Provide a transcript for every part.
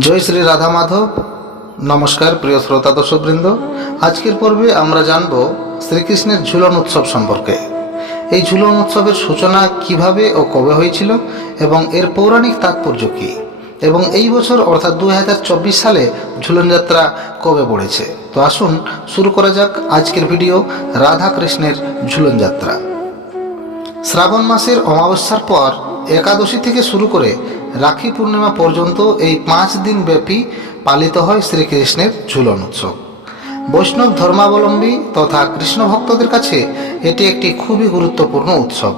জয় শ্রী রাধা মাধব। নমস্কার, প্রিয় শ্রোতা দর্শকবৃন্দ। আজকের পর্বে আমরা জানব শ্রীকৃষ্ণের ঝুলন উৎসব সম্পর্কে। এই ঝুলন উৎসবের সূচনা কীভাবে ও কবে হয়েছিল এবং এর পৌরাণিক তাৎপর্য কী? এবং এই বছর অর্থাৎ দু হাজার চব্বিশ সালে ঝুলন যাত্রা কবে পড়েছে? তো আসুন শুরু করা যাক আজকের ভিডিও রাধা কৃষ্ণের ঝুলন যাত্রা। শ্রাবণ মাসের অমাবস্যার পর একাদশী থেকে শুরু করে রাখি পূর্ণিমা পর্যন্ত এই পাঁচ দিন ব্যাপী পালিত হয় শ্রীকৃষ্ণের ঝুলন উৎসব। বৈষ্ণব ধর্মাবলম্বী তথা কৃষ্ণ ভক্তদের কাছে এটি একটি খুবই গুরুত্বপূর্ণ উৎসব।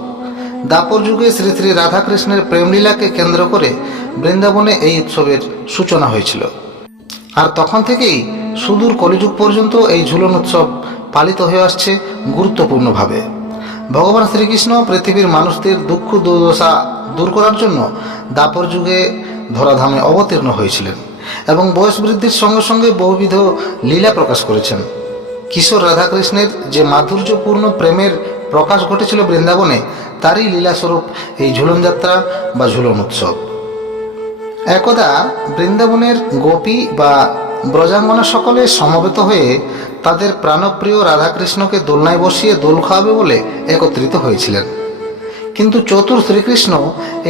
দাপর যুগে শ্রী শ্রী রাধাকৃষ্ণের প্রেমলীলাকে কেন্দ্র করে বৃন্দাবনে এই উৎসবের সূচনা হয়েছিল। আর তখন থেকেই সুদূর কলিযুগ পর্যন্ত এই ঝুলন উৎসব পালিত হয়ে আসছে গুরুত্বপূর্ণভাবে। ভগবান শ্রীকৃষ্ণ পৃথিবীর মানুষদের দুঃখ দুর্দশা দূর করার জন্য দাপর যুগে ধরাধামে অবতীর্ণ হয়েছিলেন এবং বয়স বৃদ্ধির সঙ্গে সঙ্গে বহুবিধ লীলা প্রকাশ করেছেন। কিশোর রাধাকৃষ্ণের যে মাধুর্যপূর্ণ প্রেমের প্রকাশ ঘটেছিল বৃন্দাবনে, তারই লীলাস্বরূপ এই ঝুলন যাত্রা বা ঝুলন উৎসব। একদা বৃন্দাবনের গোপী বা ব্রজাঙ্গনা সকলে সমবেত হয়ে তাদের প্রাণপ্রিয় রাধাকৃষ্ণকে দোলনায় বসিয়ে দোল খাওয়াবে বলে একত্রিত হয়েছিলেন। কিন্তু চতুর শ্রীকৃষ্ণ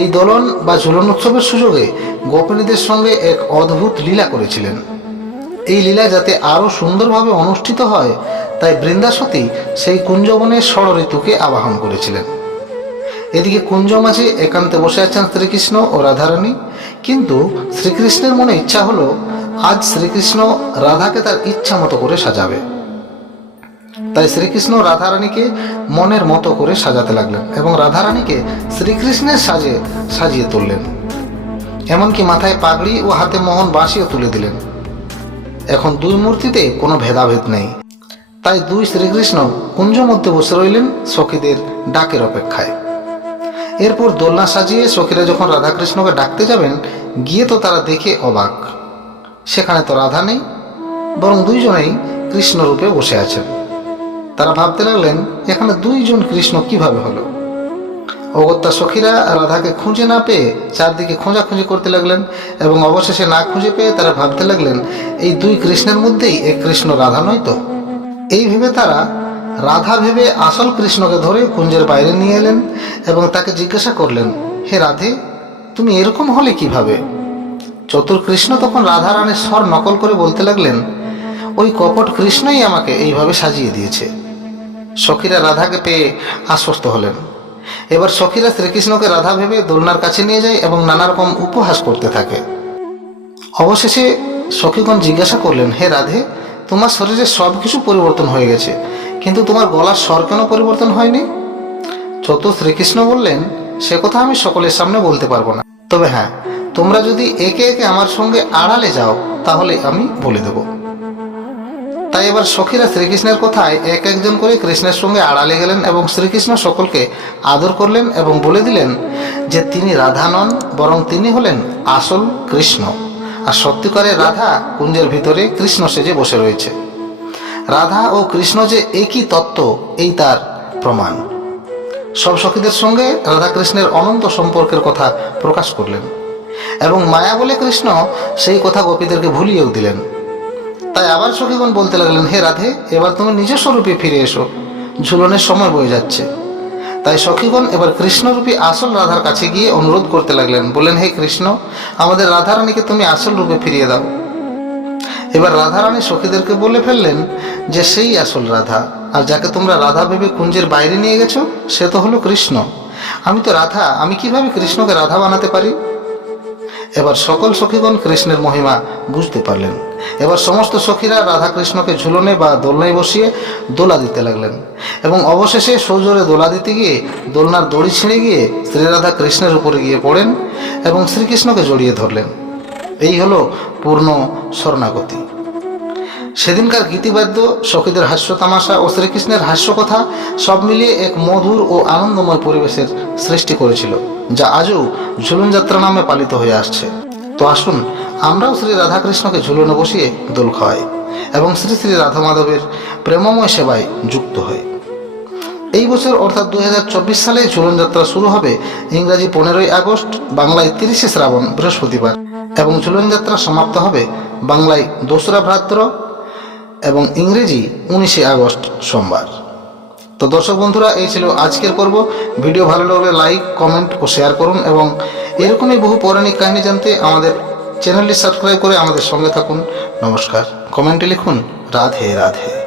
এই দোলন বা ঝুলন উৎসবের সুযোগে গোপিনীদের সঙ্গে এক অদ্ভুত লীলা করেছিলেন। এই লীলা যাতে আরও সুন্দরভাবে অনুষ্ঠিত হয়, তাই বৃন্দাসতী সেই কুঞ্জবনের ষড় ঋতুকে আবাহন করেছিলেন। এদিকে কুঞ্জ মাঝে একান্তে বসে আছেন শ্রীকৃষ্ণ ও রাধারানী, কিন্তু শ্রীকৃষ্ণের মনে ইচ্ছা হলো, আজ শ্রীকৃষ্ণ রাধাকে তার ইচ্ছা মতো করে সাজাবে। তাই শ্রীকৃষ্ণ রাধারানীকে মনের মতো করে সাজাতে লাগলেন এবং রাধারানীকে শ্রীকৃষ্ণের সাজে সাজিয়ে তুললেন। এমনকি মাথায় পাগড়ি ও হাতে মোহন বাঁশিও তুলে দিলেন। এখন দুই মূর্তিতে কোনো ভেদাভেদ নেই। তাই দুই শ্রীকৃষ্ণ কুঞ্জ মধ্যে বসে রইলেন সখীদের ডাকের অপেক্ষায়। এরপর দোলনা সাজিয়ে সখীরা যখন রাধাকৃষ্ণকে ডাকতে যাবেন, গিয়ে তো তারা দেখে অবাক। সেখানে তো রাধা নেই, বরং দুইজনেই কৃষ্ণরূপে বসে আছেন। তারা ভাবতে লাগলেন, এখানে দুইজন কৃষ্ণ কীভাবে হলো? অগত্যা সখীরা রাধাকে খুঁজে না পেয়ে চারদিকে খোঁজাখুঁজি করতে লাগলেন এবং অবশেষে না খুঁজে পেয়ে তারা ভাবতে লাগলেন, এই দুই কৃষ্ণের মধ্যেই এক কৃষ্ণ রাধা নয় তো? এই ভেবে তারা রাধা ভেবে আসল কৃষ্ণকে ধরে কুঞ্জের বাইরে নিয়ে এলেন এবং তাকে জিজ্ঞাসা করলেন, হে রাধে, তুমি এরকম হলে কীভাবে? চতুর কৃষ্ণ তখন রাধা রানীর স্বর নকল করে বলতে লাগলেন, ওই কপট কৃষ্ণই আমাকে এইভাবে সাজিয়ে দিয়েছে। সখীরা রাধাকে পেয়ে আশ্বস্ত হলেন। এবার সখীরা শ্রীকৃষ্ণকে রাধা ভেবে দোলনার কাছে নিয়ে যায় এবং নানা রকম উপহাস করতে থাকে। অবশেষে সখীগণ জিজ্ঞাসা করলেন, হে রাধে, তোমার শরীরে সব কিছু পরিবর্তন হয়ে গেছে, কিন্তু তোমার গলার স্বর কেন পরিবর্তন হয়নি? যত শ্রীকৃষ্ণ বললেন, সে কথা আমি সকলের সামনে বলতে পারব না। তবে হ্যাঁ তোমরা যদি একে একে আমার সঙ্গে আড়ালে যাও, তাহলে আমি বলে দেব। তাই এবার সখীরা শ্রীকৃষ্ণের কথায় এক একজন করে কৃষ্ণের সঙ্গে আড়ালে গেলেন এবং শ্রীকৃষ্ণ সকলকে আদর করলেন এবং বলে দিলেন যে তিনি রাধা নন, বরং তিনি হলেন আসল কৃষ্ণ। আর সত্যিকারের রাধা কুঞ্জের ভিতরে কৃষ্ণ সেজে বসে রয়েছে। রাধা ও কৃষ্ণ যে একই তত্ত্ব, এই তার প্রমাণ। সব সখীদের সঙ্গে রাধাকৃষ্ণের অনন্ত সম্পর্কের কথা প্রকাশ করলেন। এবং মায়া বলে কৃষ্ণ সেই কথা গোপীদেরকে ভুলিয়েও দিলেন। তাই আবার সখীগণ বলতে লাগলেন, হে রাধে, এবার তুমি নিজ স্বরূপে ফিরে এসো। ঝুলনের সময় বয়ে যাচ্ছে। তাই সখীগণ এবার কৃষ্ণরূপী আসল রাধার কাছে গিয়ে অনুরোধ করতে লাগলেন, বললেন, হে কৃষ্ণ, আমাদের রাধারানীকে তুমি আসল রূপে ফিরিয়ে দাও। এবার রাধারানী সখীদেরকে বলে ফেললেন যে, সেই আসল রাধা, আর যাকে তোমরা রাধা ভেবে কুঞ্জের বাইরে নিয়ে গেছো, সে তো হলো কৃষ্ণ। আমি তো রাধা, আমি কীভাবে কৃষ্ণকে রাধা বানাতে পারি? এবার সকল সখীগণ কৃষ্ণের মহিমা বুঝতে পারলেন। এবার সমস্ত সখীরা রাধা কৃষ্ণকে ঝুলনে বা দোলনায় বসিয়ে দোলা দিতে লাগলেন এবং অবশেষে সৌজরে দোলা দিতে গিয়ে দোলনার দড়ি ছিঁড়ে গিয়ে শ্রীরাধা কৃষ্ণের উপরে গিয়ে পড়েন এবং শ্রীকৃষ্ণকে জড়িয়ে ধরলেন। এই হলো পূর্ণ শরণাগতি। সেদিনকার গীতিবাদ্য, সখীদের হাস্য তামাশা ও শ্রীকৃষ্ণের হাস্যকথা সব মিলিয়ে এক মধুর ও আনন্দময় পরিবেশের সৃষ্টি করেছিল, যা আজও ঝুলন যাত্রা নামে পালিত হয়ে আসছে। তো আসুন, আমরাও শ্রী রাধাকৃষ্ণকে ঝুলনে বসিয়ে দোল খাওয়াই এবং শ্রী শ্রী রাধা মাধবের প্রেমময় সেবায় যুক্ত হই। এই বছর অর্থাৎ দুই হাজার চব্বিশ সালে ঝুলন যাত্রা শুরু হবে ইংরাজি পনেরোই আগস্ট, বাংলায় তিরিশে শ্রাবণ বৃহস্পতিবার এবং ঝুলন যাত্রা সমাপ্ত হবে বাংলায় দোসরা ভাদ্র এবং ইংরেজি উনিশে আগস্ট সোমবার। তো দর্শক বন্ধুরা, এই ছিল আজকের পর্ব। ভিডিও ভালো লাগলে লাইক, কমেন্ট ও শেয়ার করুন এবং এরকমই বহু পৌরাণিক কাহিনী জানতে আমাদের চ্যানেলটি সাবস্ক্রাইব করে আমাদের সঙ্গে থাকুন। নমস্কার। কমেন্টে লিখুন, রাধে রাধে।